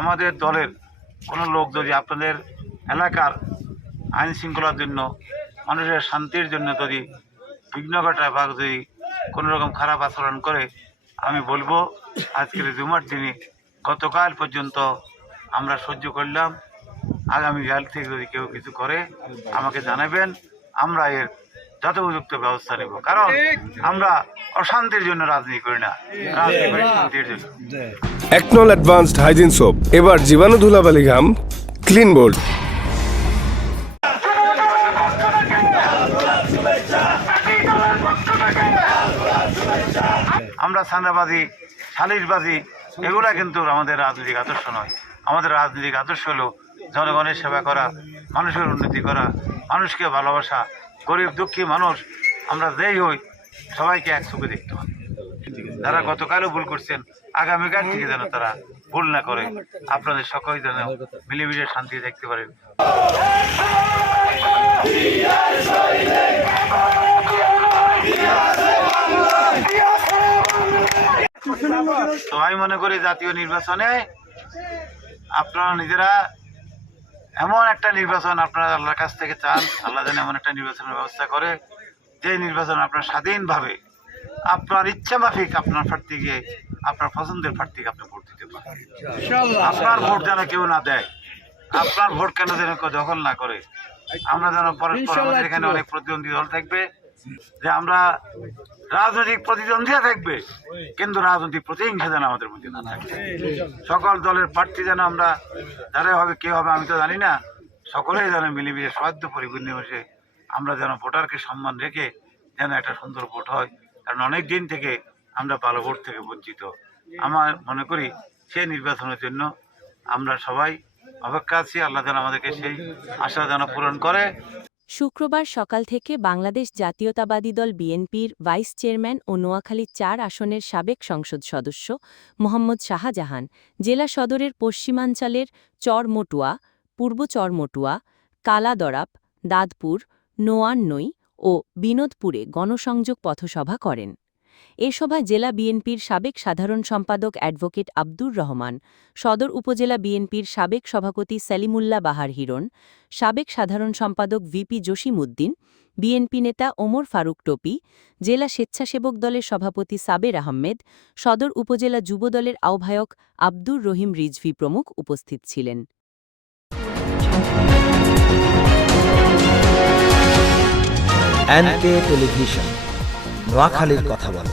আমাদের দলের কোনো লোক যদি আপনাদের এলাকার আইন শৃঙ্খলার জন্য মানুষের শান্তির জন্য যদি বিঘ্ন ঘটায় বা যদি কোনো রকম খারাপ আচরণ করে, আমি বলব, আজকের জুমার দিনে গতকাল পর্যন্ত আমরা সহ্য করলাম। আগামী কাল থেকে যদি কেউ কিছু করে, আমাকে জানাবেন, আমরা এর যথোপযুক্ত ব্যবস্থা নেব। কারণ আমরা অশান্তির জন্য রাজনীতি করি না। শান্তির জন্য। একনল অ্যাডভান্সড হাইজিন সোপ এবার জীবাণু ধুলাবালি ঘাম ক্লিন বোল্ড আমরা সান্দাবাজি, সালিশবাজি, এগুলা কিন্তু আমাদের রাজনৈতিক আদর্শ নয়। আমাদের রাজনৈতিক আদর্শ হলো জনগণের সেবা করা, মানুষের উন্নতি করা, মানুষকে ভালোবাসা, গরিব, দুঃখী মানুষ, আমরা যেই হই, সবাইকে এক চোখে দেখতে হবে। যারা গতকালও ভুল করছেন, আগামীকাল থেকে যেন তারা ভুল না করে, আপনাদের সকলে যেন মিলেমিশে শান্তি দেখতে পারেন। তো আমি মনে করি জাতীয় নির্বাচনে আপনারা নিজেরা এমন একটা নির্বাচন আপনারা আল্লাহর কাছ থেকে চান আল্লাহ যেন এমন একটা নির্বাচনের ব্যবস্থা করে যে নির্বাচন আপনার স্বাধীনভাবে আপনার ইচ্ছা মাফিক আপনার প্রার্থীকে আপনার পছন্দের প্রার্থীকে আপনি ভোট দিতে পারেন। আপনার ভোট যেন কেউ না দেয় আপনার ভোট কেন যেন কেউ দখল না করে আমরা যেন পরস্পর আমাদের এখানে অনেক প্রতিদ্বন্দ্বী দল থাকবে যে আমরা রাজনৈতিক প্রতিদ্বন্দ্বিতা থাকবে, কিন্তু রাজনৈতিক প্রতিহিংসা যেন আমাদের মধ্যে না থাকে। সকল দলের প্রার্থী যেন আমরা যারা হবে, কে হবে আমি তো জানি না। সকলেই যেন মিলেমিশে, সদ্য পরিপূর্ণ বসে আমরা যেন ভোটারকে সম্মান রেখে যেন একটা সুন্দর ভোট হয়, কারণ অনেক দিন থেকে আমরা ভালো ভোট থেকে বঞ্চিত। আমার মনে করি সেই নির্বাচনের জন্য আমরা সবাই অপেক্ষা আছি, আল্লাহ যেন আমাদেরকে সেই আশা যেন পূরণ করে। শুক্রবার সকাল থেকে বাংলাদেশ জাতীয়তাবাদী দল বিএনপির ভাইস চেয়ারম্যান ও নোয়াখালী চার আসনের সাবেক সংসদ সদস্য মোহাম্মদ শাহজাহান, জেলা সদরের পশ্চিমাঞ্চলের চরমটুয়া, পূর্ব চরমটুয়া, কালাদরাপ দাদপুর নোয়ান্নই ও বিনোদপুরে গণসংযোগ পথসভা করেন। এ সভায় জেলা বিএনপির সাবেক সাধারণ সম্পাদক অ্যাডভোকেট আব্দুর রহমান, সদর উপজেলা বিএনপির সাবেক সভাপতি সেলিমুল্লাহ বাহার হিরণ, সাবেক সাধারণ সম্পাদক ভিপি জসিমউদ্দিন, বিএনপি নেতা ওমর ফারুক টোপি, জেলা স্বেচ্ছাসেবক দলের সভাপতি সাবের আহমেদ, সদর উপজেলা যুবদলের আহ্বায়ক আব্দুর রহিম রিজভি প্রমুখ উপস্থিত ছিলেন। টেলিভিশন নোয়াখালীর কথা বলে।